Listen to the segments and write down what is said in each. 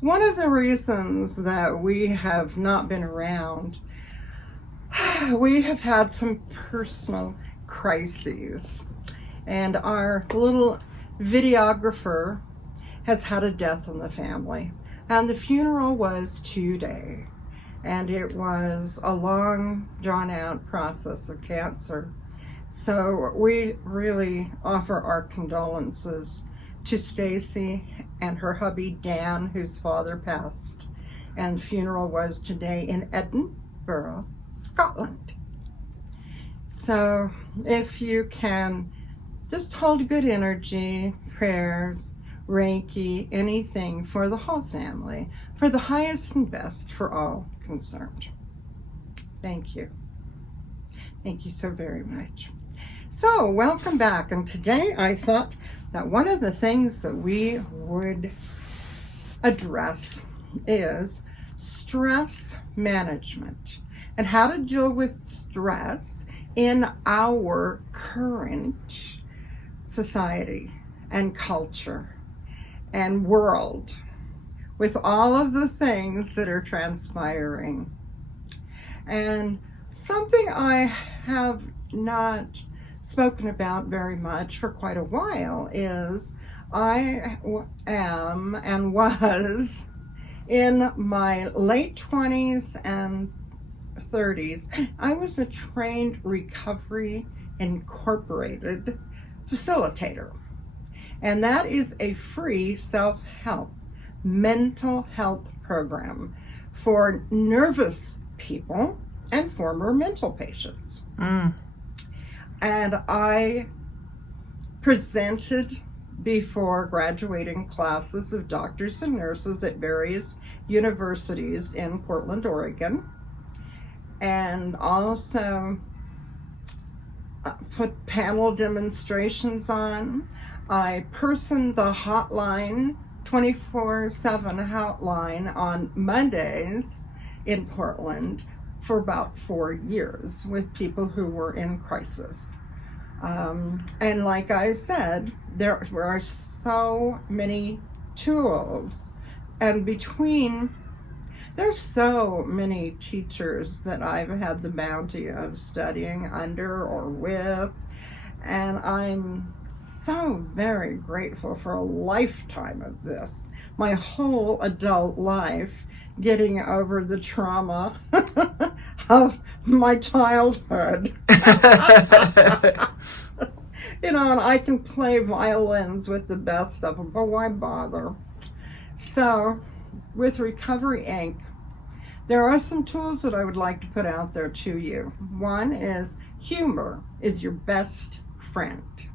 One of the reasons that we have not been around, we have had some personal crises, and our little videographer has had a death in the family, and the funeral was today, and it was a long, drawn-out process of cancer. So we really offer our condolences to Stacy and her hubby Dan, whose father passed, and the funeral was today in Edinburgh, Scotland. So if you can just hold good energy, prayers, Reiki, anything for the whole family, for the highest and best for all concerned. Thank you. Thank you so very much. So welcome back, and today I thought that one of the things that we would address is stress management and how to deal with stress in our current society and culture and world, with all of the things that are transpiring. And something I have not spoken about very much for quite a while is I am and was in my late 20s and 30s. I was a trained Recovery Incorporated facilitator, and that is a free self-help mental health program for nervous people and former mental patients. And I presented before graduating classes of doctors and nurses at various universities in Portland, Oregon, and also put panel demonstrations on. I personed the hotline, 24/7 hotline on Mondays in Portland for about 4 years with people who were in crisis. And like I said, there are so many tools, and there's so many teachers that I've had the bounty of studying under or with, and I'm so very grateful for a lifetime of this. My whole adult life getting over the trauma of my childhood. And I can play violins with the best of them, but why bother? So, with Recovery Inc., there are some tools that I would like to put out there to you. One is humor is your best friend,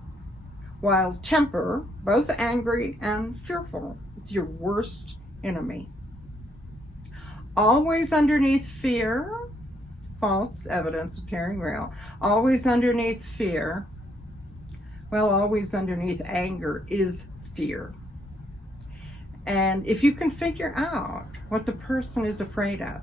while temper, both angry and fearful, it's your worst enemy. Always underneath fear, false evidence appearing real. Always underneath fear, always underneath anger is fear. And if you can figure out what the person is afraid of,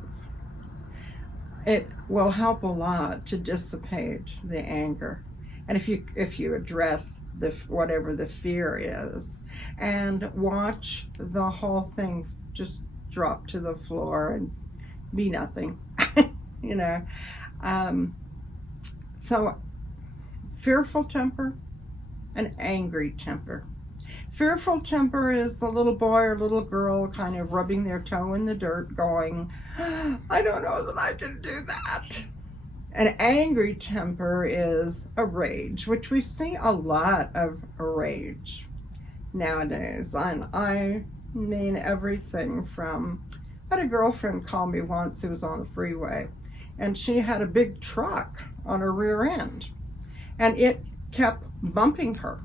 it will help a lot to dissipate the anger. And if you address whatever the fear is, and watch the whole thing just drop to the floor and be nothing, So fearful temper and angry temper. Fearful temper is the little boy or little girl kind of rubbing their toe in the dirt going, I don't know that I can do that. An angry temper is a rage, which we see a lot of rage nowadays. And I mean everything from, I had a girlfriend call me once who was on the freeway, and she had a big truck on her rear end, and it kept bumping her.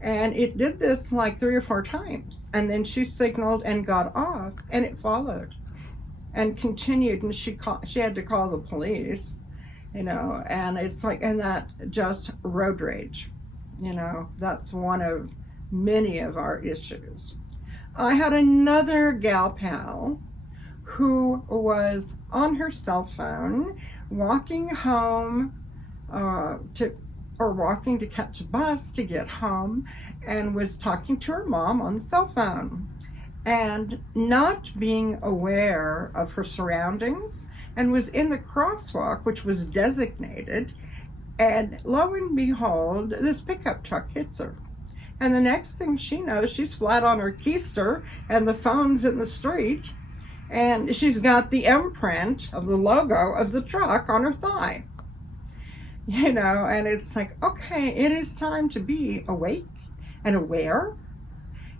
And it did this like 3 or 4 times, and then she signaled and got off, and it followed and continued, and she had to call the police, and it's like, and that just road rage, that's one of many of our issues. I had another gal pal who was on her cell phone walking home walking to catch a bus to get home, and was talking to her mom on the cell phone. and not being aware of her surroundings, and was in the crosswalk, which was designated, and lo and behold, this pickup truck hits her. And the next thing she knows, she's flat on her keister, and the phone's in the street, and she's got the imprint of the logo of the truck on her thigh. And it's like, okay, it is time to be awake and aware,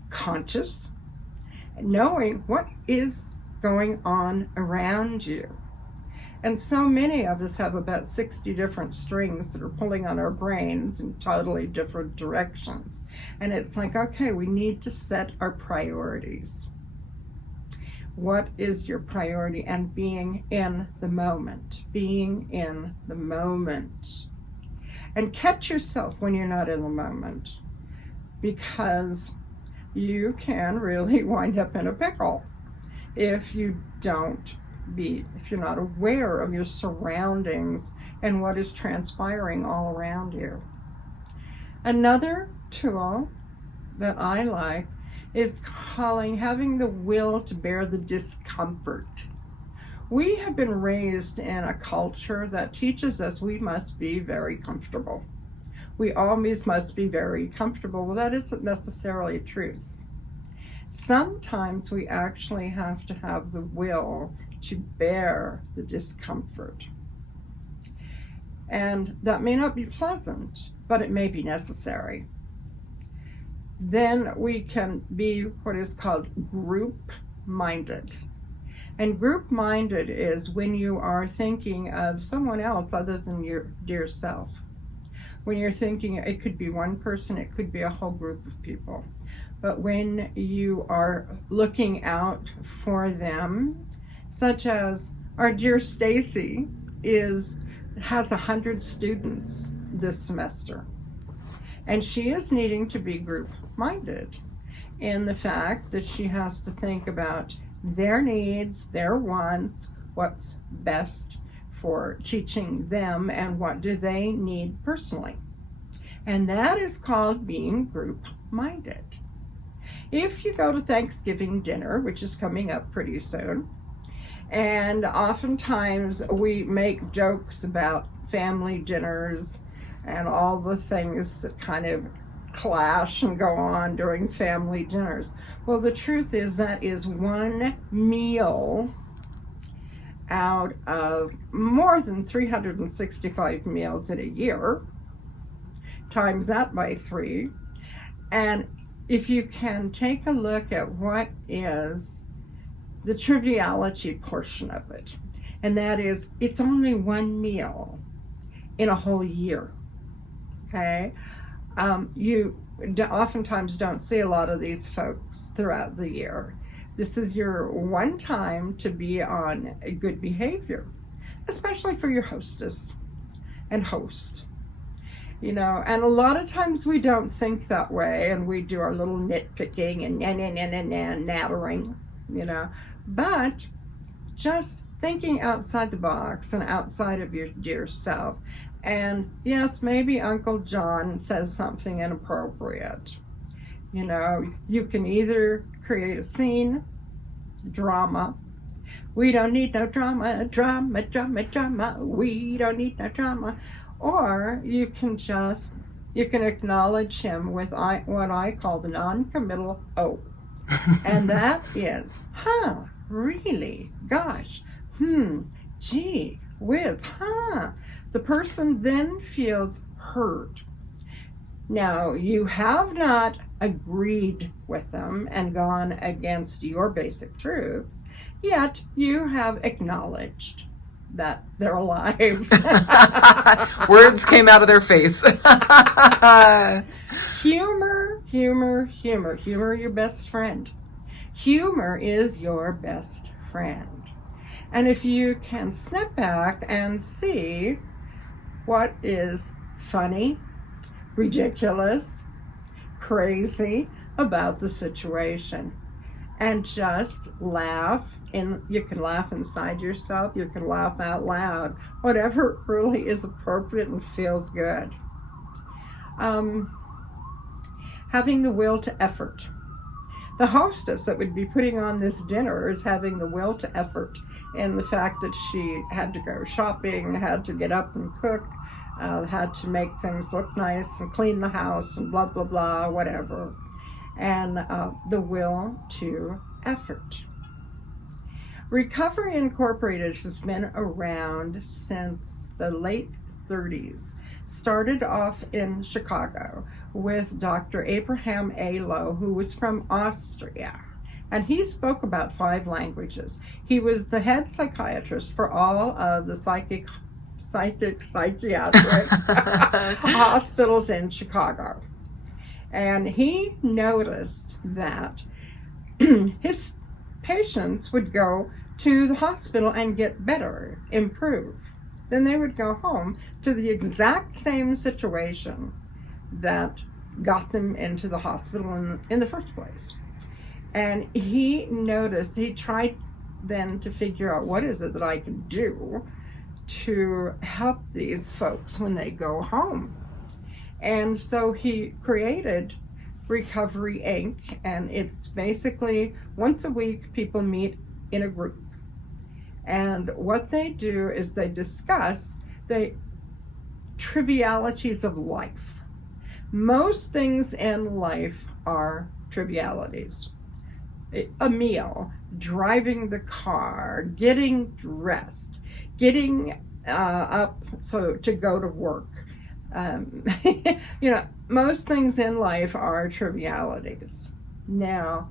conscious, knowing what is going on around you. And so many of us have about 60 different strings that are pulling on our brains in totally different directions. And it's like, okay, we need to set our priorities. What is your priority? And being in the moment. Being in the moment. And catch yourself when you're not in the moment, because you can really wind up in a pickle if you're not aware of your surroundings and what is transpiring all around you. Another tool that I like is having the will to bear the discomfort. We have been raised in a culture that teaches us we must be very comfortable. We always must be very comfortable. Well, that isn't necessarily truth. Sometimes we actually have to have the will to bear the discomfort. And that may not be pleasant, but it may be necessary. Then we can be what is called group-minded. And group-minded is when you are thinking of someone else other than your dear self. When you're thinking, it could be one person, it could be a whole group of people. But when you are looking out for them, such as our dear Stacy has 100 students this semester. And she is needing to be group-minded in the fact that she has to think about their needs, their wants, what's best for teaching them, and what do they need personally. And that is called being group-minded. If you go to Thanksgiving dinner, which is coming up pretty soon, and oftentimes we make jokes about family dinners and all the things that kind of clash and go on during family dinners. Well, the truth is that is one meal out of more than 365 meals in a year. Times that by 3. And if you can take a look at what is the triviality portion of it, and that is, it's only one meal in a whole year. Okay? You oftentimes don't see a lot of these folks throughout the year. This is your one time to be on a good behavior, especially for your hostess and host. And a lot of times we don't think that way, and we do our little nitpicking and nattering, but just thinking outside the box and outside of your dear self. And yes, maybe Uncle John says something inappropriate. You can either create a scene, drama. We don't need no drama. We don't need no drama. Or you can acknowledge him with what I call the non-committal O. And that is, really, gosh, gee whiz, The person then feels heard. Now, you have not agreed with them and gone against your basic truth, yet you have acknowledged that they're alive. Words came out of their face. Humor, your best friend. Humor is your best friend. And if you can snap back and see what is funny, ridiculous, crazy about the situation, and just laugh. You can laugh inside yourself, you can laugh out loud, whatever really is appropriate and feels good. Having the will to effort. the hostess that would be putting on this dinner is having the will to effort, and the fact that she had to go shopping, had to get up and cook, had to make things look nice and clean the house and blah, blah, blah, whatever. And the will to effort. Recovery Incorporated has been around since the late 30s. Started off in Chicago with Dr. Abraham A. Lowe, who was from Austria. And he spoke about 5 languages. He was the head psychiatrist for all of the psychiatric hospitals in Chicago. And he noticed that his patients would go to the hospital and get better, improve. Then they would go home to the exact same situation that got them into the hospital in the first place. And he noticed, he tried then to figure out, what is it that I can do to help these folks when they go home? And so he created Recovery Inc., and it's basically once a week people meet in a group. And what they do is they discuss the trivialities of life. Most things in life are trivialities. A meal, driving the car, getting dressed, getting up to go to work. Most things in life are trivialities. Now,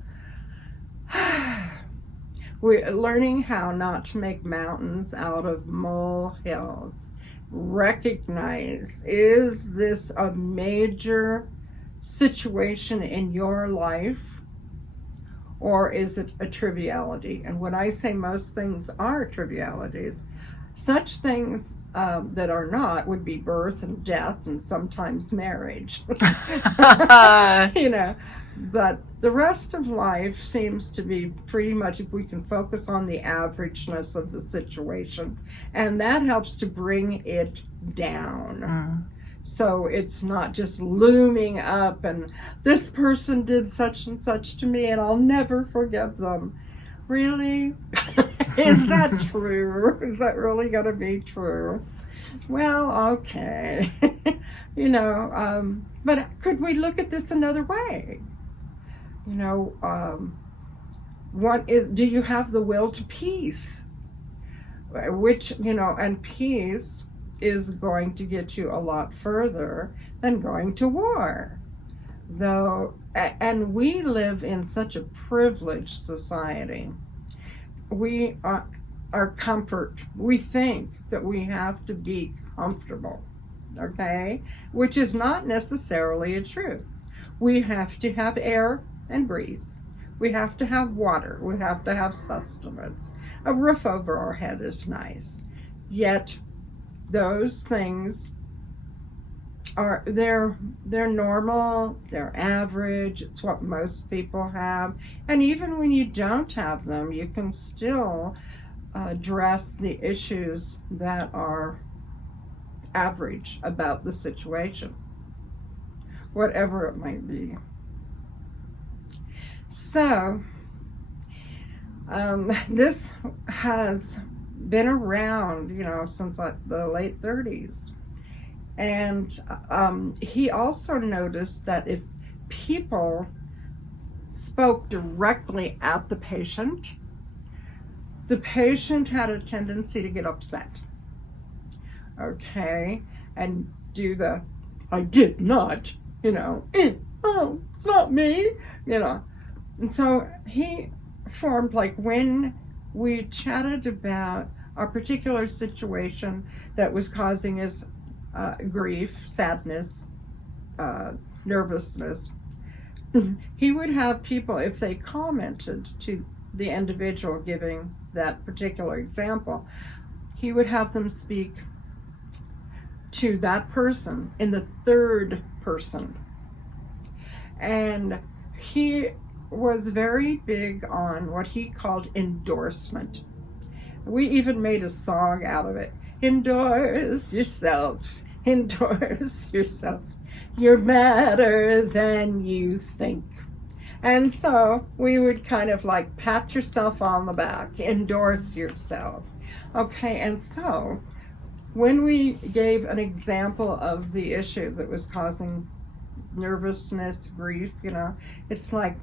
we're learning how not to make mountains out of molehills. Recognize, is this a major situation in your life, or is it a triviality? And when I say most things are trivialities, such things that are not would be birth and death and sometimes marriage. But the rest of life seems to be pretty much, if we can focus on the averageness of the situation, and that helps to bring it down. So it's not just looming up and this person did such and such to me and I'll never forgive them. Really? Is that true? Is that really going to be true? Well, okay. But could we look at this another way? Do you have the will to peace? Which, and peace is going to get you a lot further than going to war. And we live in such a privileged society. We are comfort. We think that we have to be comfortable, okay? Which is not necessarily a truth. We have to have air and breathe. We have to have water. We have to have sustenance. A roof over our head is nice. Yet those things they're normal, they're average, it's what most people have. And even when you don't have them, you can still address the issues that are average about the situation, whatever it might be. So this has been around, since the late 30s. And he also noticed that if people spoke directly at the patient had a tendency to get upset. Okay? And do I did not, oh, it's not me, And so he formed, when we chatted about a particular situation that was causing us grief, sadness, nervousness, he would have people, if they commented to the individual giving that particular example, he would have them speak to that person in the third person. And he was very big on what he called endorsement. We even made a song out of it. Endorse yourself, endorse yourself. You're better than you think. And so we would kind of like pat yourself on the back, endorse yourself. Okay, and so when we gave an example of the issue that was causing nervousness, grief, it's like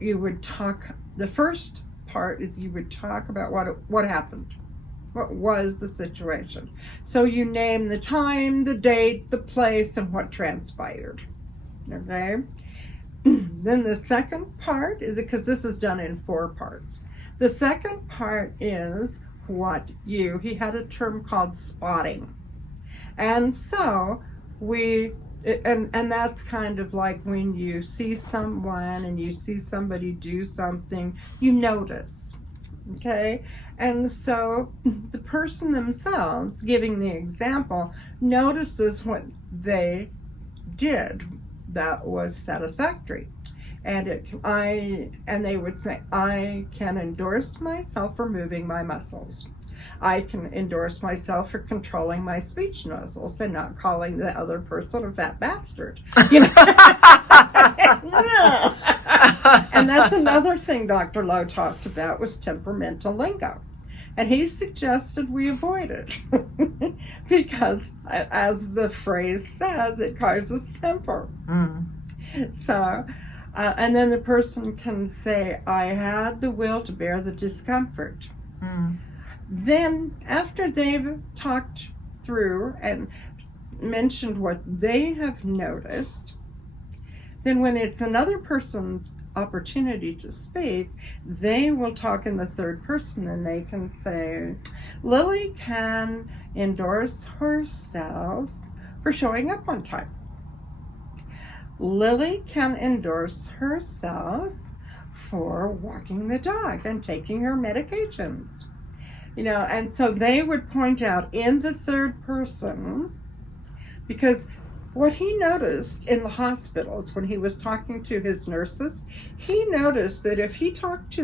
you would talk, the first part is you would talk about what happened. What was the situation? So you name the time, the date, the place, and what transpired. Okay? Then the second part is, because this is done in 4 parts. The second part is he had a term called spotting. And so and that's kind of like when you see someone and you see somebody do something, you notice. Okay? And so the person themselves, giving the example, notices what they did that was satisfactory. And they would say, I can endorse myself for moving my muscles. I can endorse myself for controlling my speech muscles and not calling the other person a fat bastard. And that's another thing Dr. Lowe talked about, was temperamental lingo. And he suggested we avoid it because, as the phrase says, it causes temper. So, and then the person can say, I had the will to bear the discomfort. Then, after they've talked through and mentioned what they have noticed, then when it's another person's opportunity to speak, they will talk in the third person, and they can say, Lilli can endorse herself for showing up on time. Lilli can endorse herself for walking the dog and taking her medications. And so they would point out in the third person, because what he noticed in the hospitals when he was talking to his nurses, he noticed that if he talked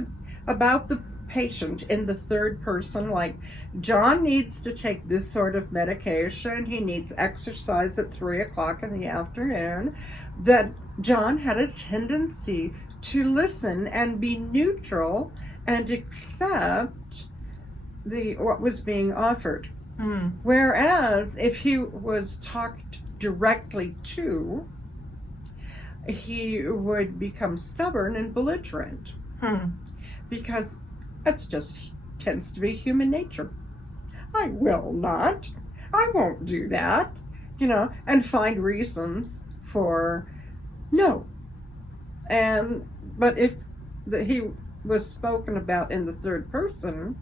about the patient in the third person, like, John needs to take this sort of medication, he needs exercise at 3 o'clock in the afternoon, that John had a tendency to listen and be neutral and accept what was being offered. Whereas if he was talked directly to, he would become stubborn and belligerent. Because that's just tends to be human nature. I will not. I won't do that. And find reasons for no. But if he was spoken about in the third person,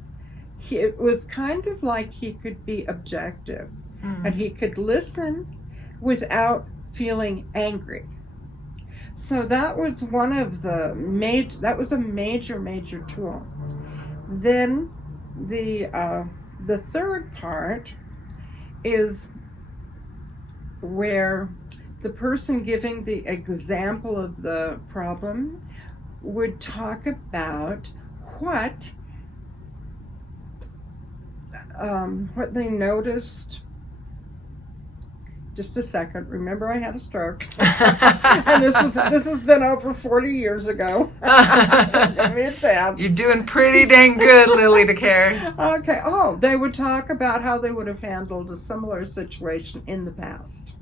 it was kind of like he could be objective, and he could listen without feeling angry. So that was one of the that was a major tool. Then the third part is where the person giving the example of the problem would talk about what they noticed. Just a second. Remember, I had a stroke, and this has been over 40 years ago. Give me a chance. You're doing pretty dang good, Lilli DeCair. Okay. They would talk about how they would have handled a similar situation in the past.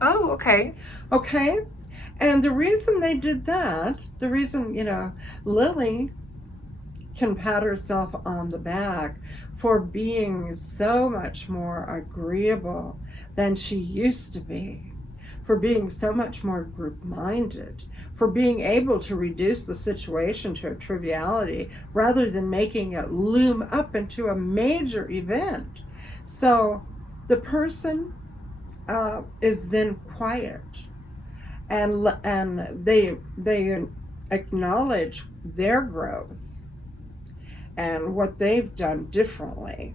Oh, okay. Okay. And the reason they did that, the reason, Lilli can pat herself on the back for being so much more agreeable than she used to be, for being so much more group-minded, for being able to reduce the situation to a triviality rather than making it loom up into a major event. So the person is then quiet, and they acknowledge their growth and what they've done differently.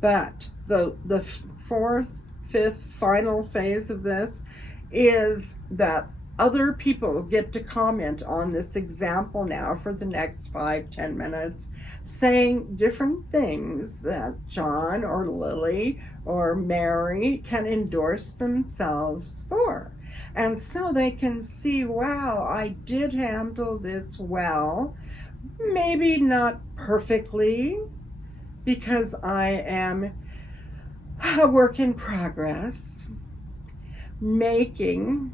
But the fourth, fifth, final phase of this is that other people get to comment on this example now for the next 5-10 minutes, saying different things that John or Lilli or Mary can endorse themselves for. And so they can see, wow, I did handle this well. Maybe not perfectly, because I am a work in progress, making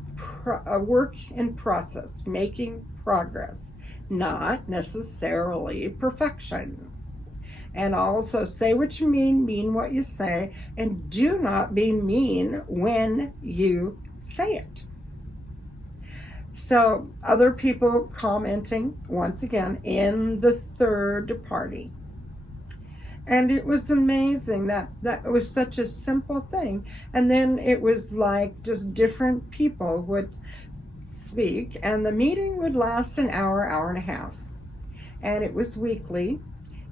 a work in process, making progress, not necessarily perfection. And also say what you mean what you say, and do not be mean when you say it. So other people commenting, once again, in the third party. And it was amazing that it was such a simple thing. And then it was like just different people would speak, and the meeting would last an hour, hour and a half. And it was weekly.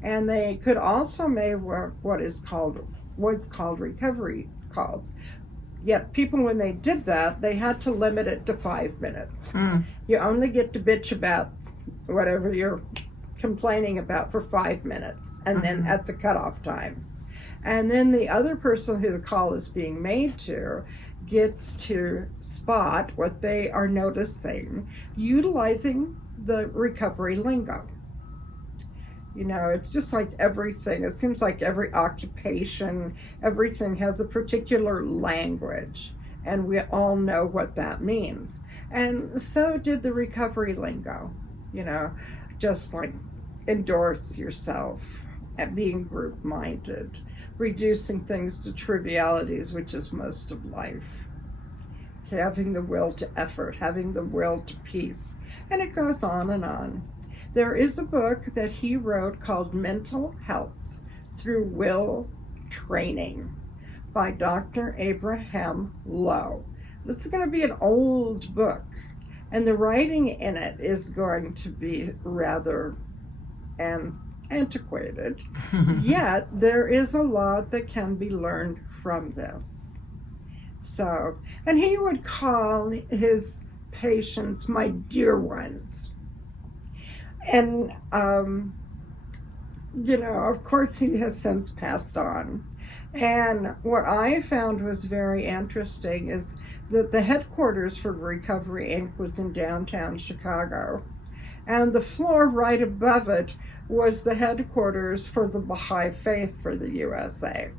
And they could also make what's called recovery calls. Yet people, when they did that, they had to limit it to 5 minutes. You only get to bitch about whatever you're complaining about for 5 minutes, and then that's a cutoff time. And then the other person who the call is being made to gets to spot what they are noticing, utilizing the recovery lingo. You know, it's just like everything. It seems like every occupation, everything has a particular language, and we all know what that means. And so did the recovery lingo, you know, just like endorse yourself and being group-minded, reducing things to trivialities, which is most of life. Having the will to effort, having the will to peace, and it goes on and on. There is a book that he wrote called Mental Health Through Will Training by Dr. Abraham Lowe. This is going to be an old book, and the writing in it is going to be rather antiquated. Yet there is a lot that can be learned from this. So, and he would call his patients my dear ones. And, you know, of course he has since passed on. And what I found was very interesting is that the headquarters for Recovery Inc. was in downtown Chicago. And the floor right above it was the headquarters for the Baha'i Faith for the USA.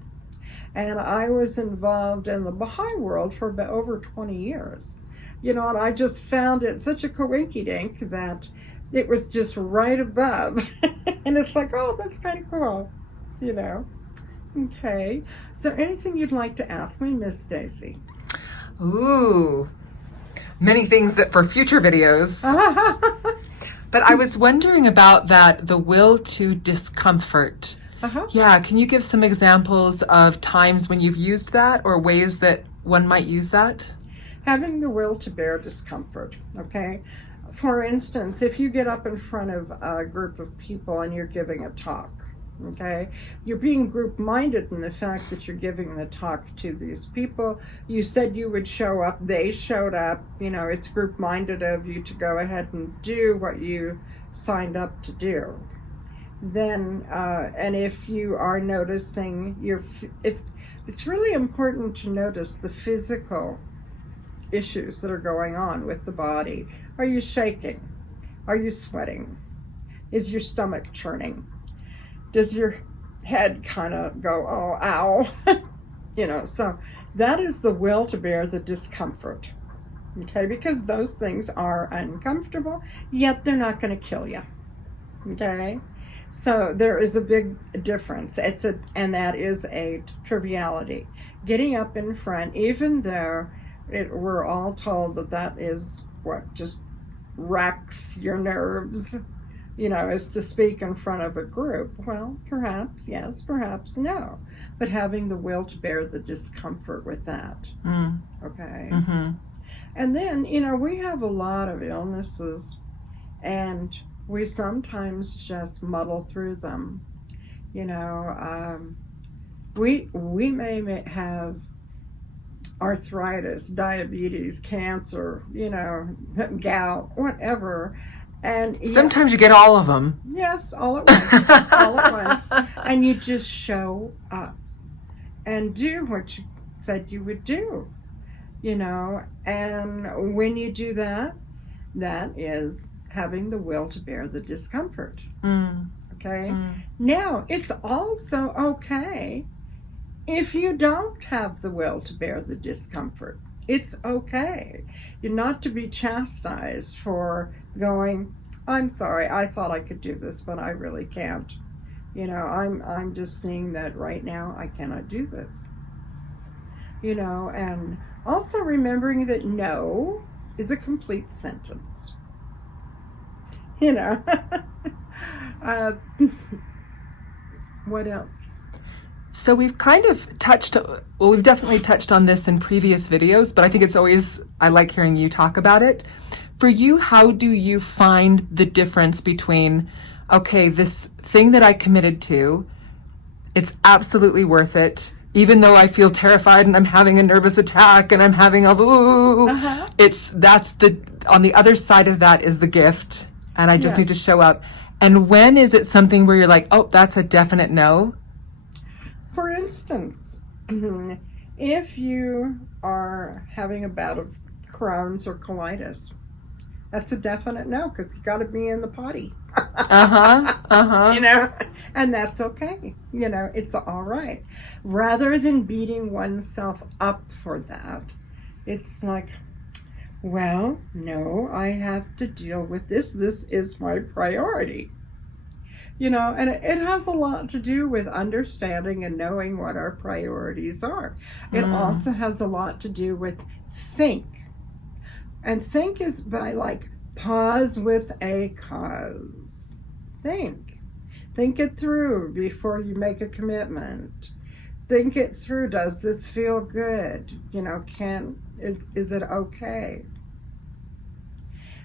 And I was involved in the Baha'i world for about over 20 years. You know, and I just found it such a coinkydink that it was just right above. And it's like, oh, that's kind of cool, you know. Okay. Is there anything you'd like to ask me, Miss Stacy? Ooh, many things that for future videos. But I was wondering about the will to discomfort. Yeah, can you give some examples of times when you've used that or ways that one might use that? Having the will to bear discomfort, okay? For instance, if you get up in front of a group of people and you're giving a talk, okay? You're being group-minded in the fact that you're giving the talk to these people. You said you would show up, they showed up, you know, it's group-minded of you to go ahead and do what you signed up to do. Then, and if you are noticing, if it's really important to notice the physical issues that are going on with the body. Are you shaking? Are you sweating? Is your stomach churning? Does your head kind of go, oh, ow? You know, so that is the will to bear the discomfort, okay? Because those things are uncomfortable, yet they're not going to kill you, okay? So there is a big difference. And that is a triviality. Getting up in front, even though we're all told that is what just wrecks your nerves, you know, is to speak in front of a group. Well, perhaps yes, perhaps no. But having the will to bear the discomfort with that. Okay. And then, you know, we have a lot of illnesses, and we sometimes just muddle through them. You know, we may have arthritis, diabetes, cancer, you know, gout, whatever. And sometimes you get all of them. Yes, all at once, all at once. And you just show up and do what you said you would do. you know, and when you do that, that is having the will to bear the discomfort. Okay? Now, it's also okay if you don't have the will to bear the discomfort. It's okay. You're not to be chastised for going, I'm sorry, I thought I could do this, but I really can't. You know, I'm just seeing that right now I cannot do this. You know, and also remembering that no is a complete sentence. You know. What else? So we've kind of we've definitely touched on this in previous videos, but I think I like hearing you talk about it. For you, how do you find the difference between, okay, this thing that I committed to, it's absolutely worth it, even though I feel terrified and I'm having a nervous attack and I'm having a on the other side of that is the gift, and I just need to show up. And when is it something where you're like, oh, that's a definite no? For instance, if you are having a bout of Crohn's or colitis, that's a definite no, because you got to be in the potty. You know, and that's okay. You know, it's all right. Rather than beating oneself up for that, it's like, well, no, I have to deal with this. This is my priority. You know, and it has a lot to do with understanding and knowing what our priorities are. It also has a lot to do with think. And think is by like pause with a cause. Think. Think it through before you make a commitment. Think it through. Does this feel good? You know, is it okay?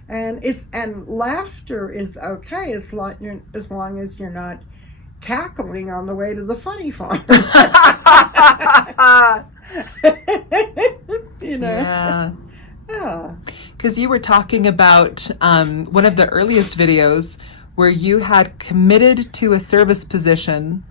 And laughter is okay as long as you're not cackling on the way to the funny farm. You know? Yeah. Because you were talking about one of the earliest videos where you had committed to a service position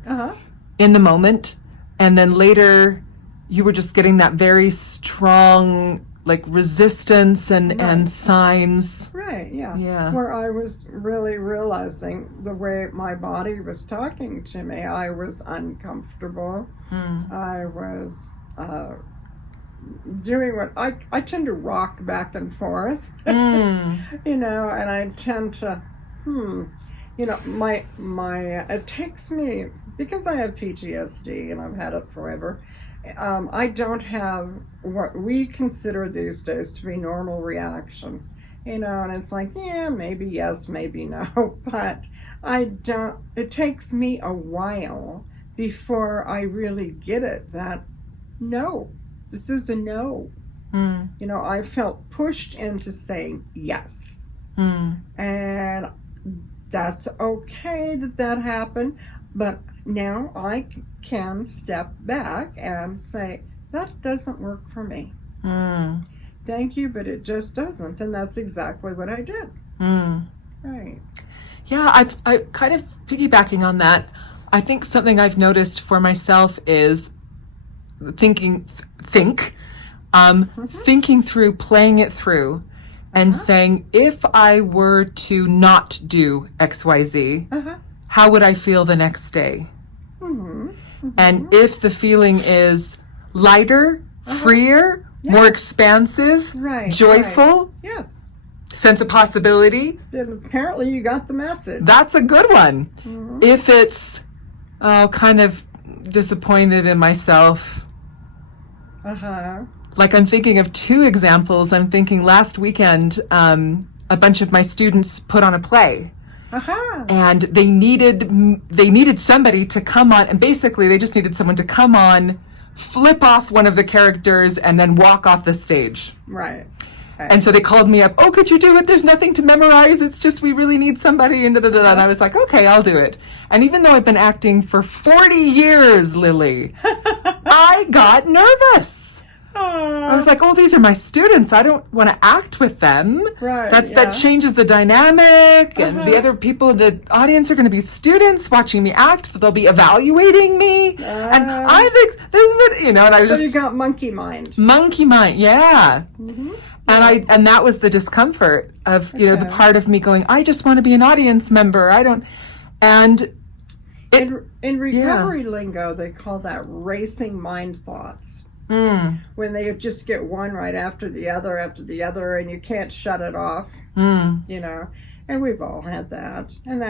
in the moment, and then later you were just getting that very strong like resistance and signs. Right, yeah. Where I was really realizing the way my body was talking to me, I was uncomfortable. I was doing what I tend to rock back and forth, you know, and I tend to, you know, my it takes me, because I have PTSD and I've had it forever, I don't have what we consider these days to be normal reaction, you know, and it's like, yeah, maybe yes, maybe no, but it takes me a while before I really get it that no, this is a no. You know, I felt pushed into saying yes. And that's okay that happened, but now I can step back and say, that doesn't work for me. Thank you, but it just doesn't. And that's exactly what I did. Right. Yeah, I kind of piggybacking on that, I think something I've noticed for myself is thinking through, playing it through, and saying, if I were to not do XYZ, how would I feel the next day? And if the feeling is lighter, freer, more expansive, joyful, sense of possibility, then apparently you got the message. That's a good one. If it's kind of disappointed in myself, like I'm thinking of two examples. I'm thinking last weekend, a bunch of my students put on a play. And they needed somebody to come on, and basically they just needed someone to come on, flip off one of the characters, and then walk off the stage. Right. And so they called me up, oh, could you do it? There's nothing to memorize. It's just we really need somebody. And and I was like, okay, I'll do it. And even though I've been acting for 40 years, Lilli, I got nervous. I was like, oh, these are my students. I don't want to act with them. Right. That changes the dynamic, and the other people in the audience are going to be students watching me act. They'll be evaluating me, and I think this is it. And I was so you got monkey mind. Monkey mind, yeah. Mm-hmm. And that was the discomfort of the part of me going, I just want to be an audience member. I don't, and. In recovery lingo, they call that racing mind thoughts. When they just get one right after the other, and you can't shut it off, and we've all had that, and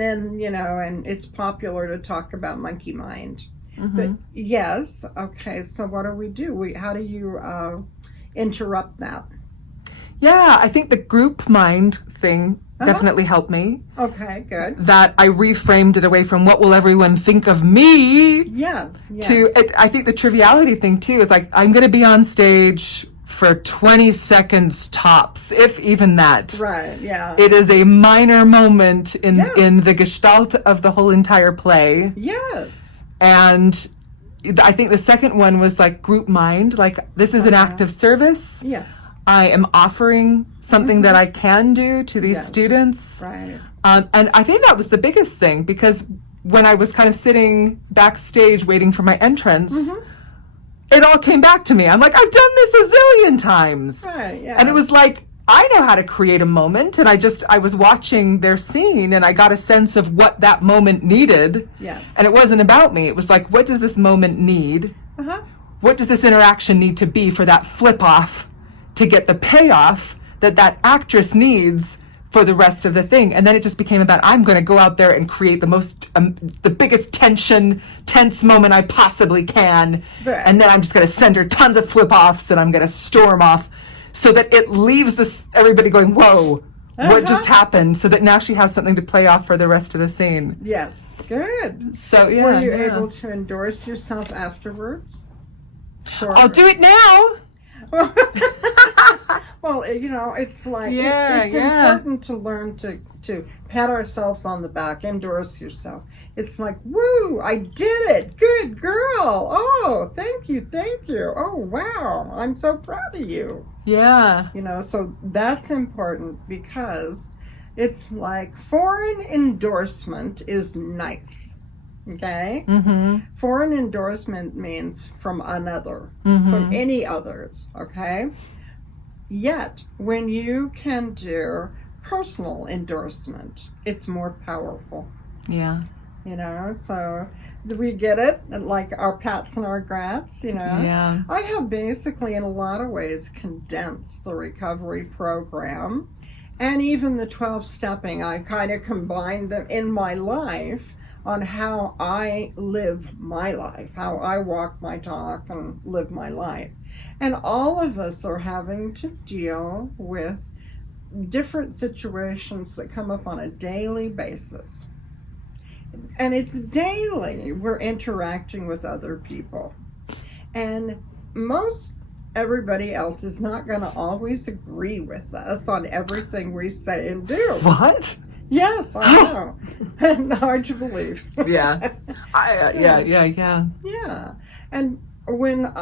then, and it's popular to talk about monkey mind. But yes, okay, so what do we do? How do you interrupt that? Yeah, I think the group mind thing definitely helped me. Okay, good. That I reframed it away from what will everyone think of me. Yes. I think the triviality thing too is like, I'm going to be on stage for 20 seconds tops, if even that. Right, yeah. It is a minor moment in the gestalt of the whole entire play. Yes. And I think the second one was like group mind, like this is an act of service. Yes. I am offering something that I can do to these students. Right. And I think that was the biggest thing, because when I was kind of sitting backstage waiting for my entrance, it all came back to me. I'm like, I've done this a zillion times. Right, yeah. And it was like, I know how to create a moment, and I was watching their scene, and I got a sense of what that moment needed. Yes. And it wasn't about me. It was like, what does this moment need? What does this interaction need to be for that flip off to get the payoff that actress needs for the rest of the thing? And then it just became about, I'm going to go out there and create the biggest tense moment I possibly can. Right. And then I'm just going to send her tons of flip-offs, and I'm going to storm off so that it leaves everybody going, whoa, what just happened? So that now she has something to play off for the rest of the scene. Yes, good. So, yeah. Were you able to endorse yourself afterwards? I'll do it now. Well, it's like it's important to learn to pat ourselves on the back, endorse yourself. It's like, woo, I did it. Good girl. Oh, thank you. Oh, wow. I'm so proud of you. Yeah. So that's important, because it's like foreign endorsement is nice. Okay? Foreign endorsement means from another, from any others, okay? Yet, when you can do personal endorsement, it's more powerful. Yeah. So we get it, like our pats and our grats, Yeah. I have basically, in a lot of ways, condensed the recovery program, and even the 12-stepping. I kind of combined them in my life on how I live my life, how I walk my talk and live my life. And all of us are having to deal with different situations that come up on a daily basis. And it's daily we're interacting with other people. And everybody else is not going to always agree with us on everything we say and do. What? Yes, I know. Hard to believe. Yeah. Yeah. And when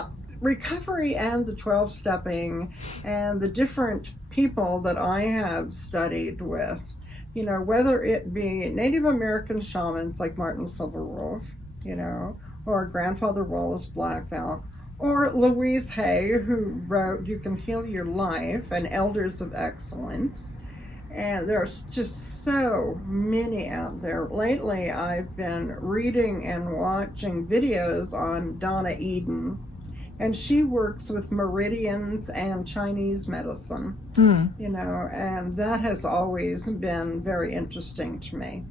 recovery and the 12-stepping and the different people that I have studied with, whether it be Native American shamans like Martin Silverwolf, or Grandfather Wallace Black Elk, or Louise Hay, who wrote You Can Heal Your Life, and Elders of Excellence. And there's just so many out there. Lately, I've been reading and watching videos on Donna Eden, and she works with meridians and Chinese medicine, and that has always been very interesting to me.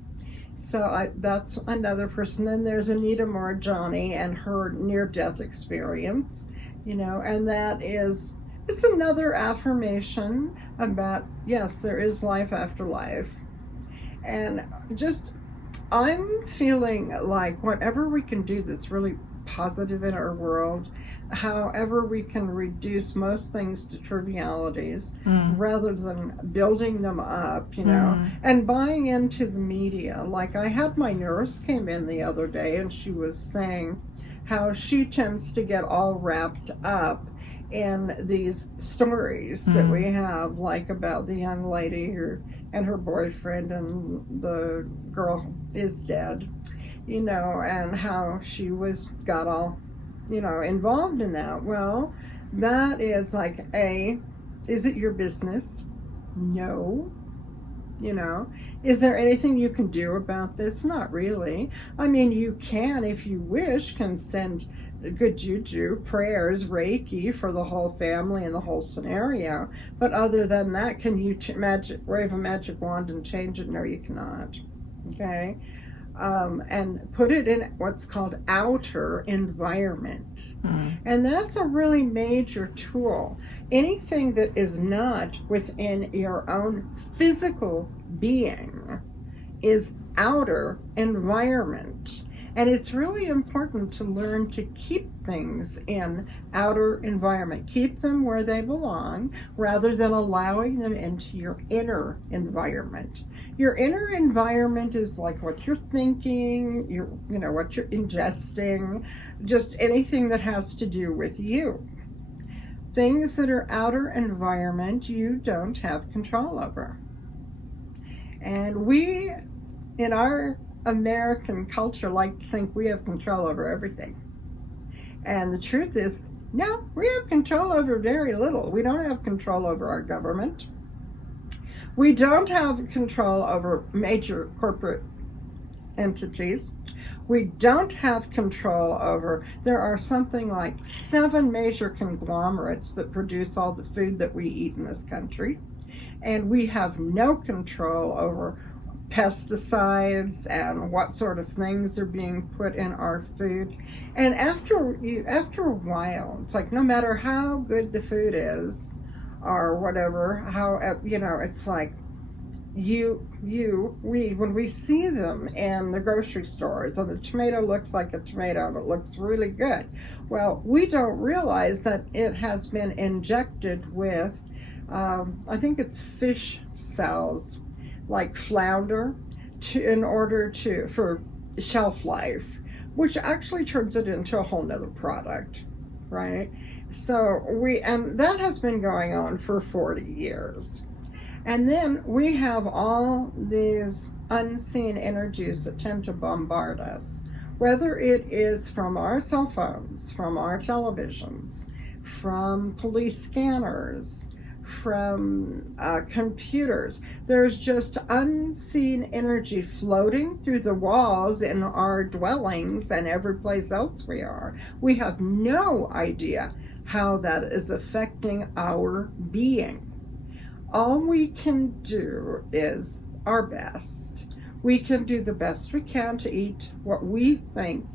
So that's another person. Then there's Anita Moorjani and her near-death experience, and that is, it's another affirmation about, yes, there is life after life. And I'm feeling like whatever we can do that's really positive in our world, however we can reduce most things to trivialities rather than building them up, and buying into the media. Like I had my nurse came in the other day, and she was saying how she tends to get all wrapped up in these stories that we have, like about the young lady and her boyfriend, and the girl is dead, and how she got all, involved in that. Well, that is like, is it your business? No. Is there anything you can do about this? Not really. I mean, you can, if you wish, can send good juju, prayers, Reiki for the whole family and the whole scenario. But other than that, can you wave a magic wand and change it? No, you cannot. Okay? And put it in what's called outer environment. And that's a really major tool. Anything that is not within your own physical being is outer environment. And it's really important to learn to keep things in outer environment. Keep them where they belong rather than allowing them into your inner environment. Your inner environment is like what you're thinking, what you're ingesting, just anything that has to do with you. Things that are outer environment, you don't have control over. And we, in our American culture, like to think we have control over everything. And the truth is, no, we have control over very little. We don't have control over our government. We don't have control over major corporate entities. We don't have control over, there are something like 7 major conglomerates that produce all the food that we eat in this country. And we have no control over pesticides and what sort of things are being put in our food. And after a while, it's like no matter how good the food is or whatever, it's like when we see them in the grocery stores, and the tomato looks like a tomato, but looks really good. Well, we don't realize that it has been injected with, I think it's fish cells, like flounder, for shelf life, which actually turns it into a whole nother product, right? So and that has been going on for 40 years. And then we have all these unseen energies that tend to bombard us, whether it is from our cell phones, from our televisions, from police scanners, from computers. There's just unseen energy floating through the walls in our dwellings and every place else we are. We have no idea how that is affecting our being. All we can do is our best. We can do the best we can to eat what we think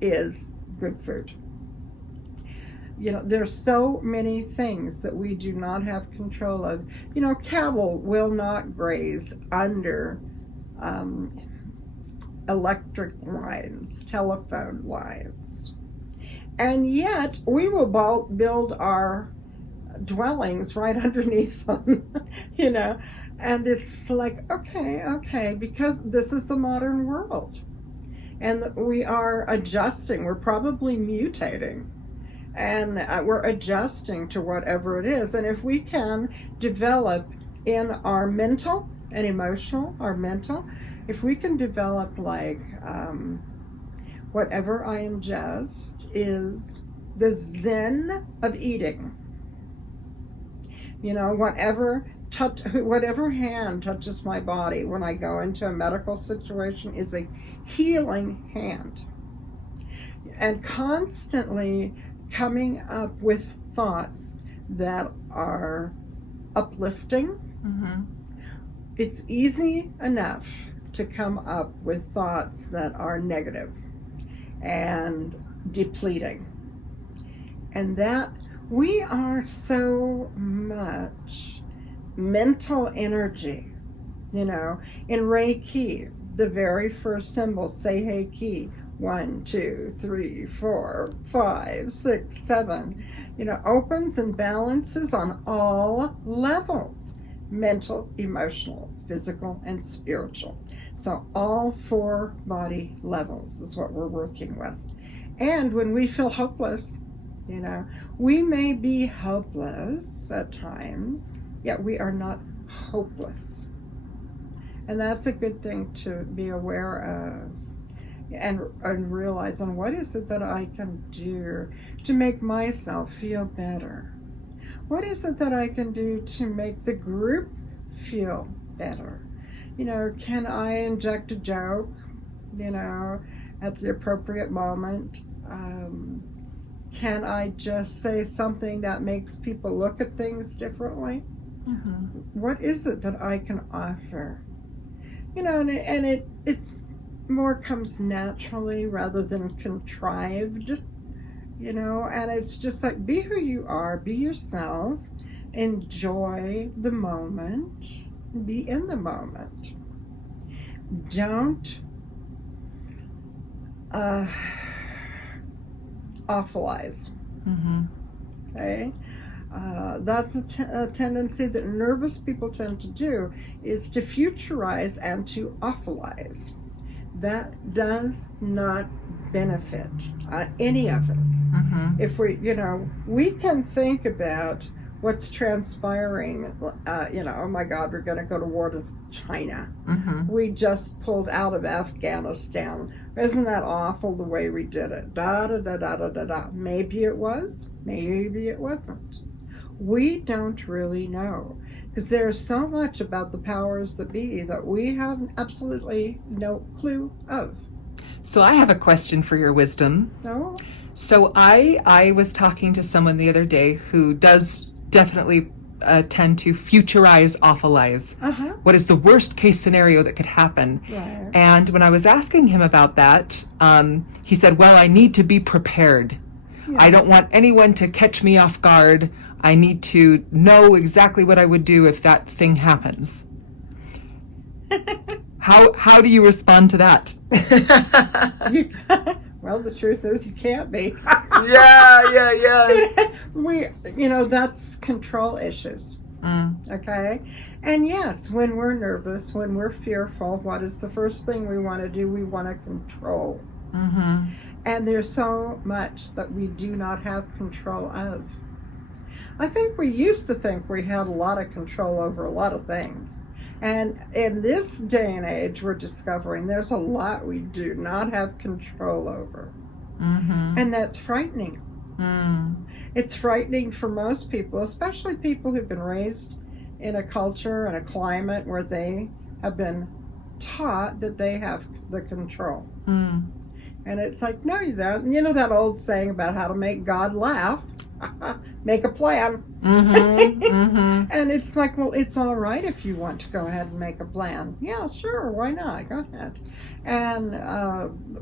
is good food. There's so many things that we do not have control of. Cattle will not graze under electric lines, telephone lines. And yet we will build our dwellings right underneath them, and it's like, okay, because this is the modern world. And we are adjusting, we're probably mutating. And we're adjusting to whatever it is. And if we can develop in our mental and emotional, if we can develop like whatever I ingest is the zen of eating. Whatever hand touches my body when I go into a medical situation is a healing hand. And constantly coming up with thoughts that are uplifting. It's easy enough to come up with thoughts that are negative and depleting. And that we are so much mental energy. In Reiki, the very first symbol, Seihei-ki, 1, 2, 3, 4, 5, 6, 7, opens and balances on all levels: mental, emotional, physical, and spiritual. So all 4 body levels is what we're working with. And when we feel hopeless, You know, we may be helpless at times, yet we are not hopeless. And that's a good thing to be aware of and realize on what is it that I can do to make myself feel better. What is it that I can do to make the group feel better? You know, can I inject a joke, you know, at the appropriate moment? Can I just say something that makes people look at things differently? What is it that I can offer? You know, and it's more comes naturally rather than contrived, you know, and it's just like, be who you are, be yourself, enjoy the moment, be in the moment. Don't awfulize. Okay? That's a tendency that nervous people tend to do, is to futurize and to awfulize. That does not benefit any of us. If we, you know, we can think about what's transpiring, you know, oh my God, we're going to go to war with China. We just pulled out of Afghanistan. Isn't that awful the way we did it? Da da da da da da da. Maybe it was, maybe it wasn't. We don't really know, because there's so much about the powers that be that we have absolutely no clue of. So I have a question for your wisdom. Oh. So I was talking to someone the other day who does definitely tend to futurize, awfulize. What is the worst case scenario that could happen? Right. And when I was asking him about that, he said, well, I need to be prepared. Yeah. I don't want anyone to catch me off guard. I need to know exactly what I would do if that thing happens. How do you respond to that? Well, the truth is you can't be. Yeah. We, you know, that's control issues. Okay? And yes, when we're nervous, when we're fearful, what is the first thing we want to do? We want to control. And there's so much that we do not have control of. I think we used to think we had a lot of control over a lot of things. And in this day and age, we're discovering there's a lot we do not have control over. And that's frightening. It's frightening for most people, especially people who've been raised in a culture and a climate where they have been taught that they have the control. And it's like, no, you don't. You know that old saying about how to make God laugh? Make a plan. And it's like, well, it's all right if you want to go ahead and make a plan. Yeah, sure, why not? Go ahead. And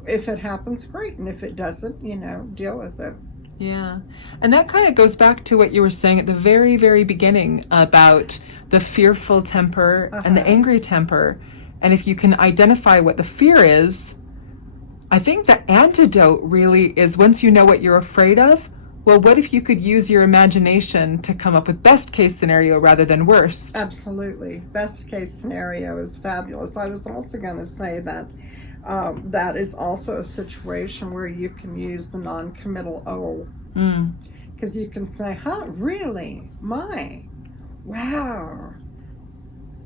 if it happens, great. And if it doesn't, you know, deal with it. Yeah. And that kind of goes back to what you were saying at the very, very beginning about the fearful temper and the angry temper. And if you can identify what the fear is, I think the antidote really is, once you know what you're afraid of, well, what if you could use your imagination to come up with best case scenario rather than worst? Absolutely. Best case scenario is fabulous. I was also going to say that that is also a situation where you can use the non-committal O. Because you can say, huh, really? Wow.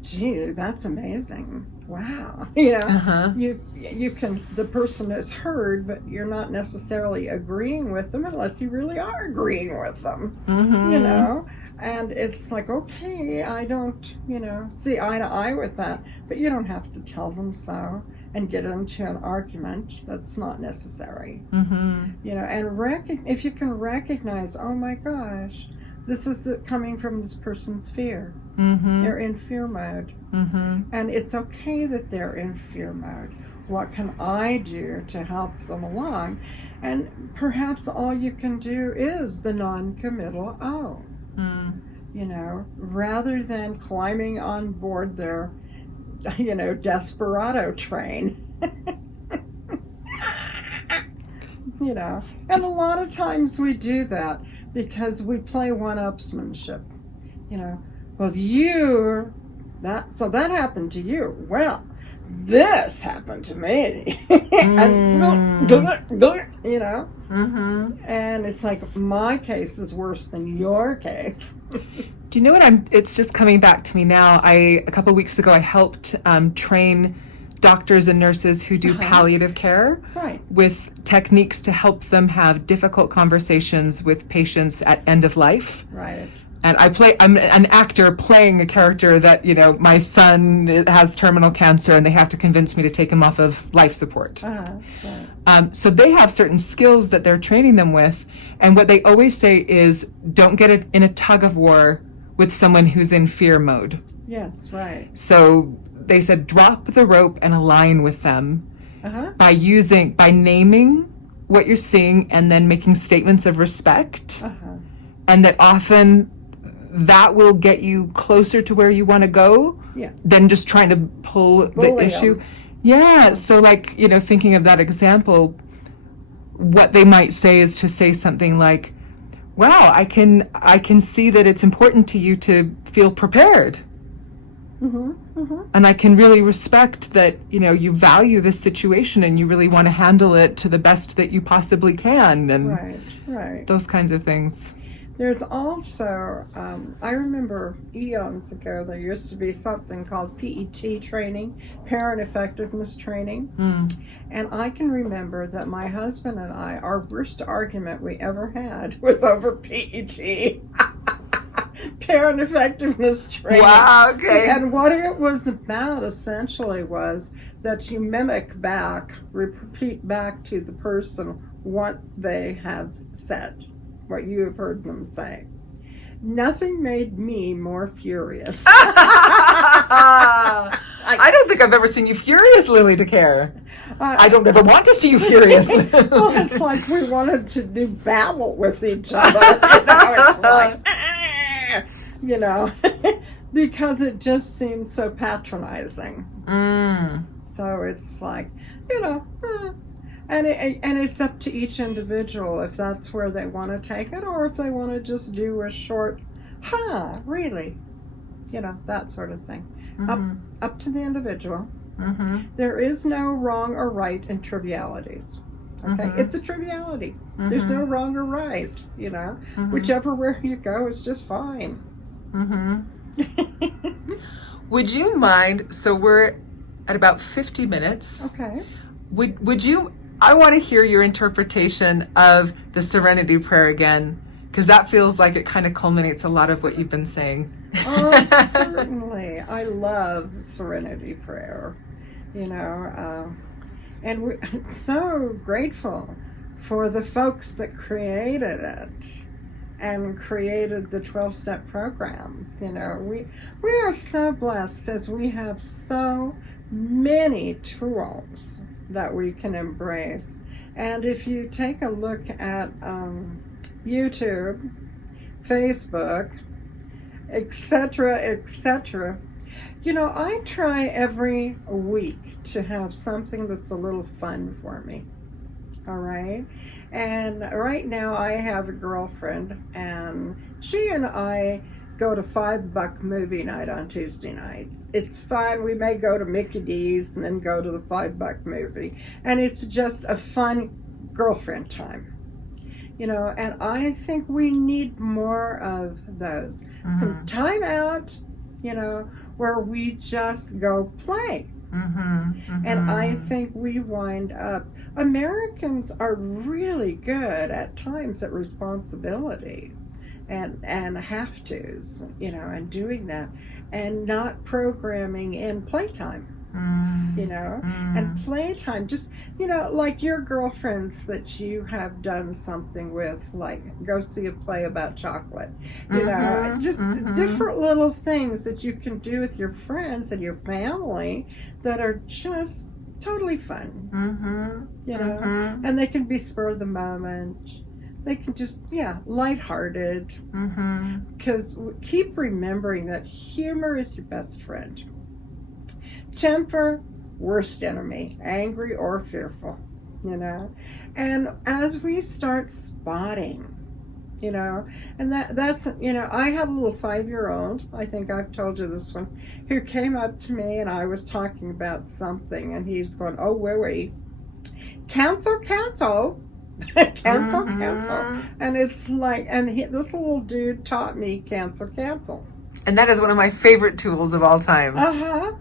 Gee, that's amazing. Wow. You know, you can, the person is heard, but you're not necessarily agreeing with them unless you really are agreeing with them. You know, and it's like, okay, I don't, you know, see eye to eye with that, but you don't have to tell them so and get into an argument. That's not necessary. You know, and if you can recognize, oh my gosh, this is coming from this person's fear. They're in fear mode. And it's okay that they're in fear mode. What can I do to help them along? And perhaps all you can do is the non-committal O. You know, rather than climbing on board their, you know, desperado train. You know, and a lot of times we do that because we play one-upsmanship. You know, well, so that happened to you. Well, this happened to me. And, you know, And it's like, my case is worse than your case. Do you know what it's just coming back to me now. A couple of weeks ago, I helped train doctors and nurses who do palliative care with techniques to help them have difficult conversations with patients at end of life. Right. And I'm an actor playing a character that, my son has terminal cancer and they have to convince me to take him off of life support. Right. So they have certain skills that they're training them with. And what they always say is, don't get in a tug of war with someone who's in fear mode. Yes, right. So they said, drop the rope and align with them by naming what you're seeing and then making statements of respect. And that often that will get you closer to where you want to go than just trying to pull the issue. Yeah. So thinking of that example, what they might say is to say something like, wow, I can see that it's important to you to feel prepared. And I can really respect that, you value this situation and you really want to handle it to the best that you possibly can. And right. Those kinds of things. There's also, I remember eons ago, there used to be something called PET training, parent effectiveness training. And I can remember that my husband and I, our worst argument we ever had was over PET. Parent effectiveness training. Wow, okay. And what it was about essentially was that you mimic back, repeat back to the person what they have said, what you have heard them say. Nothing made me more furious. I don't think I've ever seen you furious, Lilli DeCair. I don't ever want to see you furious. Well, it's like we wanted to do battle with each other. It's like, because it just seemed so patronizing. So it's like, and it's up to each individual if that's where they want to take it, or if they want to just do a short, really, that sort of thing. Up to the individual. There is no wrong or right in trivialities. Okay, it's a triviality. There's no wrong or right. Whichever way you go is just fine. Would you mind? So we're at about 50 minutes. Okay. Would you? I want to hear your interpretation of the Serenity Prayer again, because that feels like it kind of culminates a lot of what you've been saying. Oh, certainly. I love the Serenity Prayer, and we're so grateful for the folks that created it and created the 12-step programs. We are so blessed as we have so many tools that we can embrace. And if you take a look at YouTube, Facebook, etc., I try every week to have something that's a little fun for me. All right? And right now I have a girlfriend, and she and I go to $5 movie night on Tuesday nights. It's fun. We may go to Mickey D's and then go to the $5 movie. And it's just a fun girlfriend time. And I think we need more of those. Some time out, where we just go play. And I think we wind up, Americans are really good at times at responsibility and have to's, and doing that, and not programming in playtime. And playtime, just, like your girlfriends that you have done something with, like go see a play about chocolate, just different little things that you can do with your friends and your family that are just totally fun, and they can be spur of the moment. They can just, lighthearted, because keep remembering that humor is your best friend. Temper, worst enemy, angry or fearful, and as we start spotting, and that's, I had a little 5-year-old, I think I've told you this one, who came up to me and I was talking about something, and he's going, oh, wait, cancel, Cancel, cancel. And it's like, and this little dude taught me cancel, cancel. And that is one of my favorite tools of all time.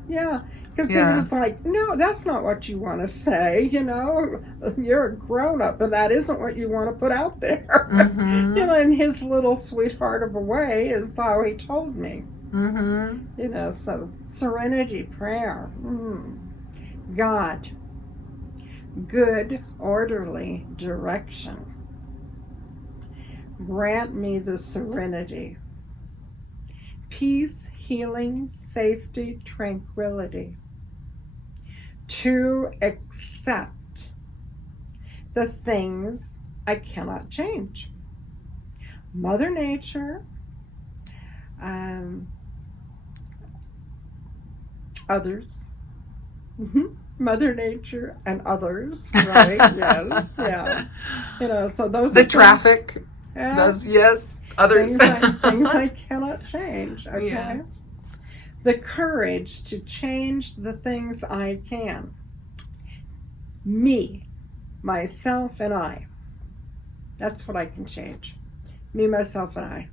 Yeah. Because he was like, no, that's not what you want to say, you know. You're a grown-up, and that isn't what you want to put out there. You know, in his little sweetheart of a way is how he told me. You know, so serenity prayer. God, good, orderly direction. Grant me the serenity, peace, healing, safety, tranquility to accept the things I cannot change. Mother Nature, others. Mother Nature and others, right? Yes, yeah. You know, so those the are traffic. Those, yes, others. Things I cannot change. Okay. Yeah. The courage to change the things I can. Me, myself, and I. That's what I can change. Me, myself, and I.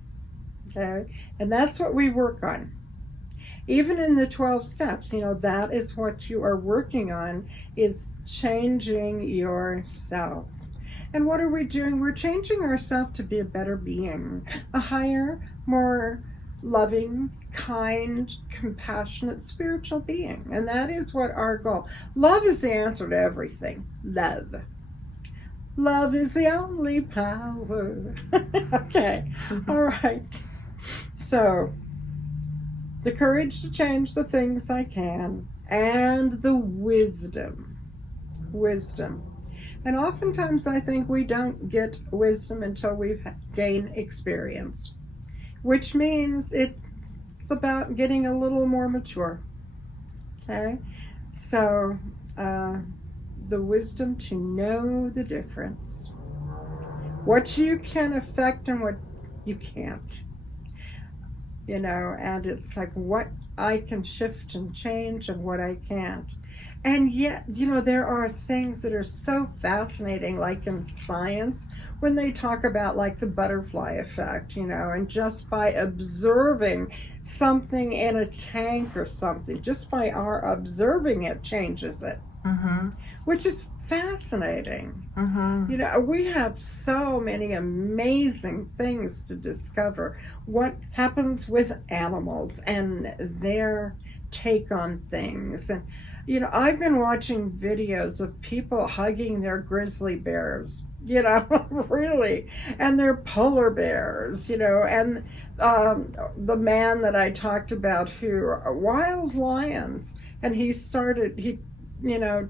Okay? And that's what we work on. Even in the 12 steps, you know, that is what you are working on, is changing yourself. And what are we doing? We're changing ourselves to be a better being, a higher, more loving, kind, compassionate, spiritual being. And that is what our goal. Love is the answer to everything. Love. Love is the only power. Okay. All right. So, the courage to change the things I can, and the wisdom. Wisdom. And oftentimes I think we don't get wisdom until we've gained experience, which means it's about getting a little more mature. Okay? So, the wisdom to know the difference. What you can affect and what you can't. You know, and it's like what I can shift and change and what I can't. And yet, you know, there are things that are so fascinating, like in science, when they talk about like the butterfly effect, you know, and just by observing something in a tank or something, just by our observing it changes it, which is fascinating. You know, we have so many amazing things to discover. What happens with animals and their take on things. And you know, I've been watching videos of people hugging their grizzly bears, you know, really, and their polar bears, you know, and the man that I talked about who wild lions, and he you know,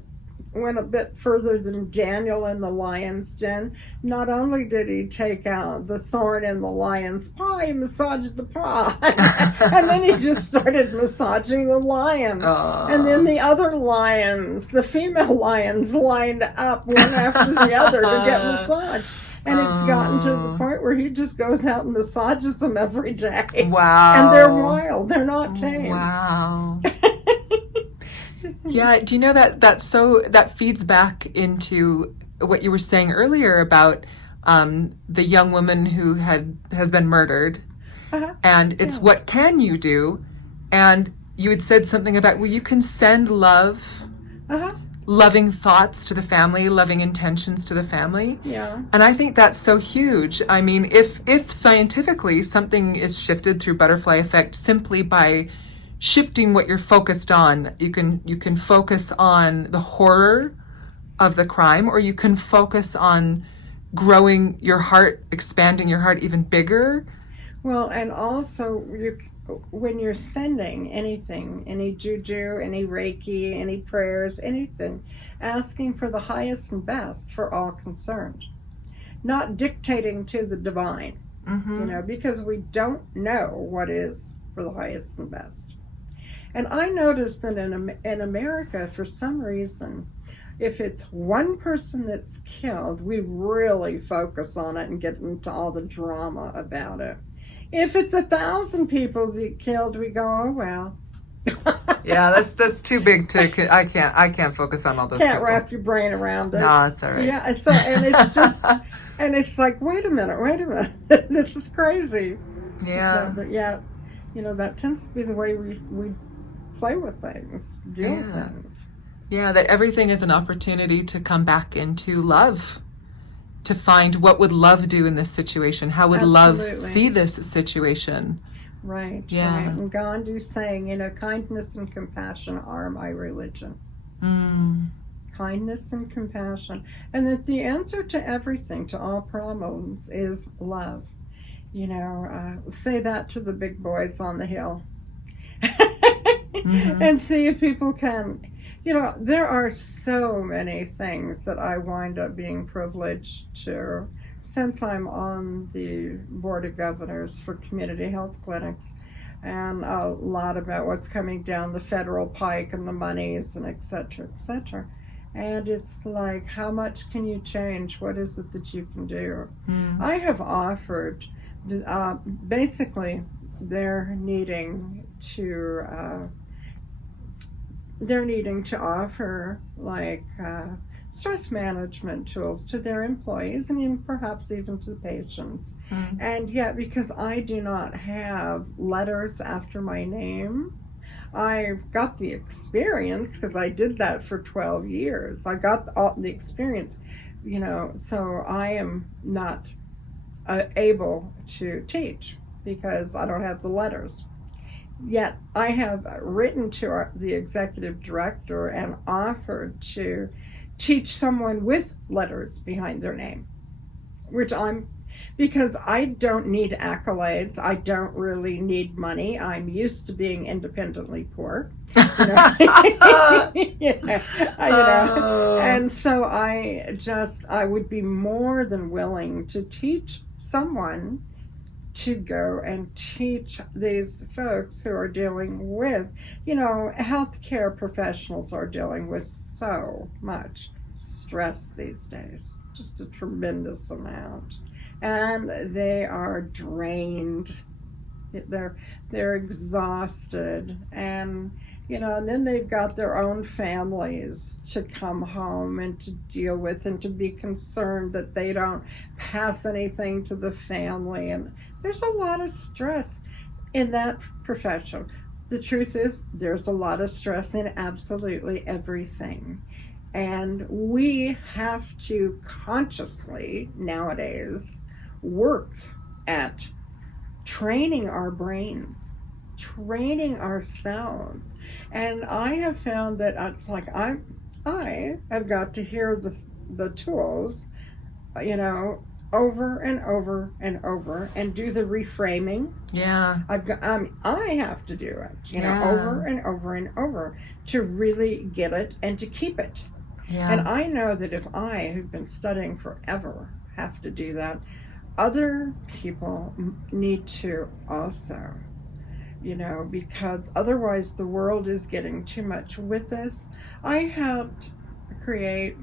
went a bit further than Daniel in the lion's den. Not only did he take out the thorn in the lion's paw, he massaged the paw. And then he just started massaging the lion. And then the other lions, the female lions, lined up one after the other to get massaged. And it's gotten to the point where he just goes out and massages them every day. Wow. And they're wild. They're not tame. Wow. Yeah, do you know that feeds back into what you were saying earlier about the young woman who has been murdered, and it's what can you do? And you had said something about, well, you can send love, loving thoughts to the family, loving intentions to the family. Yeah. And I think that's so huge. I mean, if scientifically something is shifted through butterfly effect simply by shifting what you're focused on, you can focus on the horror of the crime, or you can focus on growing your heart, expanding your heart even bigger. Well, and also when you're sending anything, any juju, any Reiki, any prayers, anything, asking for the highest and best for all concerned, not dictating to the divine, you know, because we don't know what is for the highest and best. And I noticed that in America, for some reason, if it's one person that's killed, we really focus on it and get into all the drama about it. If it's 1,000 people that killed, we go, oh, well, Yeah, that's too big to. I can't focus on all those. Can't people. wrap your brain around it. No, it's all right. Yeah. So and it's just, and it's like, wait a minute, this is crazy. Yeah. But yeah, that tends to be the way we play with things, deal with things. Yeah, that everything is an opportunity to come back into love. To find what would love do in this situation? How would love see this situation? Right. Yeah. Right. And Gandhi's saying, kindness and compassion are my religion. Kindness and compassion. And that the answer to everything, to all problems, is love. Say that to the big boys on the hill. And see if people can. There are so many things that I wind up being privileged to, since I'm on the board of governors for community health clinics, and a lot about what's coming down the federal pike and the monies and et cetera, et cetera. And it's like, how much can you change? What is it that you can do? I have offered, basically, they're needing to offer stress management tools to their employees and perhaps even to patients. And yet, because I do not have letters after my name, I've got the experience because I did that for 12 years. I got all the experience, so I am not able to teach because I don't have the letters. Yet I have written to the executive director and offered to teach someone with letters behind their name, because I don't need accolades. I don't really need money. I'm used to being independently poor. And so I would be more than willing to teach someone to go and teach these folks who are dealing with, healthcare professionals are dealing with so much stress these days, just a tremendous amount. And they are drained. They're exhausted, and and then they've got their own families to come home and to deal with and to be concerned that they don't pass anything to the family. And there's a lot of stress in that profession. The truth is, there's a lot of stress in absolutely everything. And we have to consciously nowadays work at training our brains, training ourselves. And I have found that it's like I have got to hear the tools, over and over and over, and do the reframing. Yeah. I have to do it, over and over and over to really get it and to keep it. Yeah. And I know that if I, who've been studying forever, have to do that, other people need to also, because otherwise the world is getting too much with us. I helped create,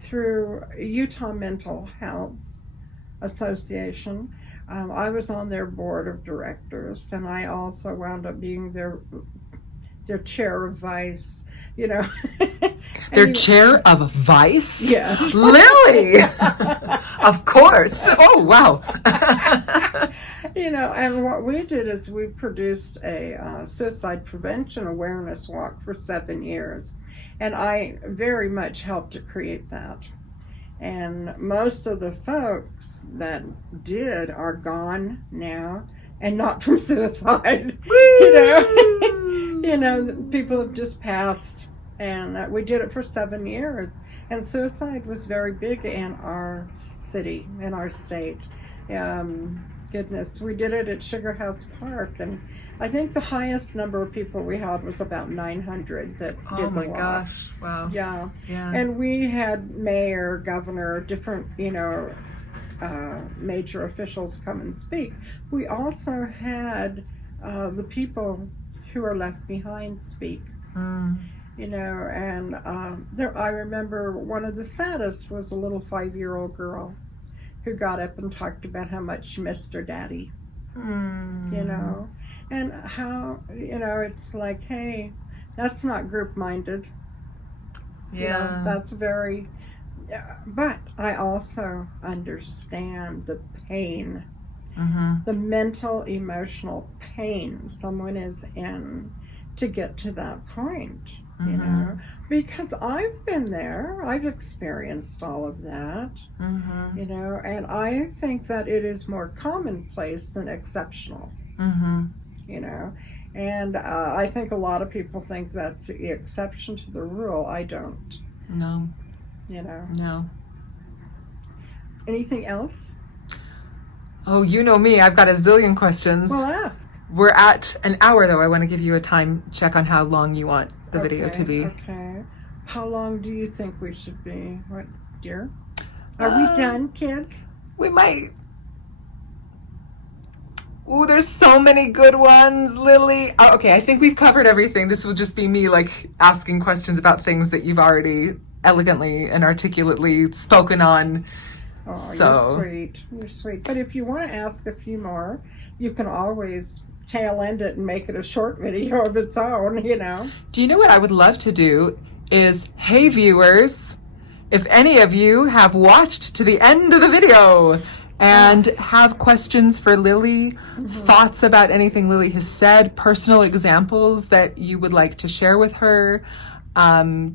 through Utah Mental Health Association, I was on their board of directors, and I also wound up being their chair of vice, Their chair of vice? Yes. Lilli! Of course. Oh, wow. And what we did is we produced a suicide prevention awareness walk for 7 years. And I very much helped to create that. And most of the folks that did are gone now, and not from suicide. People have just passed, and we did it for 7 years. And suicide was very big in our city, in our state. Goodness, we did it at Sugar House Park, and I think the highest number of people we had was about 900 that did the walk. Oh my gosh, wow. Yeah. And we had mayor, governor, different, major officials come and speak. We also had the people who are left behind speak. And I remember one of the saddest was a little 5-year-old girl who got up and talked about how much she missed her daddy. And how, it's like, hey, that's not group-minded. Yeah. That's very, but I also understand the pain, the mental, emotional pain someone is in to get to that point, because I've been there, I've experienced all of that, and I think that it is more commonplace than exceptional, and I think a lot of people think that's the exception to the rule. I don't. No. No. Anything else? Oh, you know me. I've got a zillion questions. Well, ask. We're at an hour, though. I want to give you a time check on how long you want the video to be. Okay. How long do you think we should be? What, dear? Are we done, kids? We might. Ooh, there's so many good ones, Lilli. Oh, okay, I think we've covered everything. This will just be me, asking questions about things that you've already elegantly and articulately spoken on. Oh, so. You're sweet. You're sweet. But if you want to ask a few more, you can always tail end it and make it a short video of its own, Do you know what I would love to do is, hey viewers, if any of you have watched to the end of the video and have questions for Lilli, thoughts about anything Lilli has said, personal examples that you would like to share with her,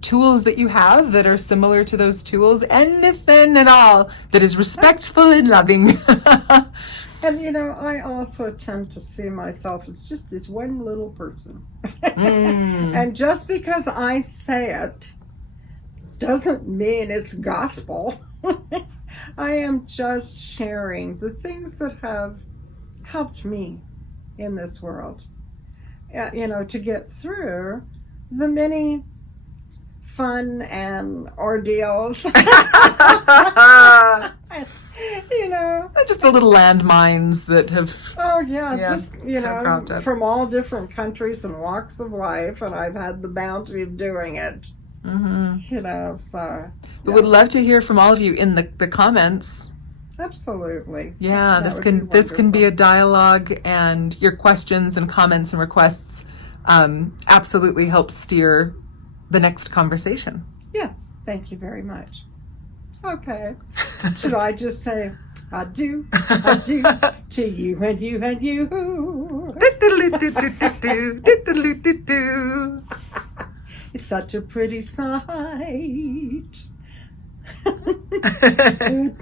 tools that you have that are similar to those tools, anything at all that is respectful and loving. And I also tend to see myself as just this one little person. And just because I say it doesn't mean it's gospel. I am just sharing the things that have helped me in this world, to get through the many fun and ordeals. Just the little landmines that have. Oh yeah, just cropped up. From all different countries and walks of life, and I've had the bounty of doing it. So. We would love to hear from all of you in the comments. Absolutely. Yeah, this can be a dialogue, and your questions and comments and requests absolutely help steer the next conversation. Yes, thank you very much. Okay. Should I just say adieu to you and you and you? It's such a pretty sight. Goodbye.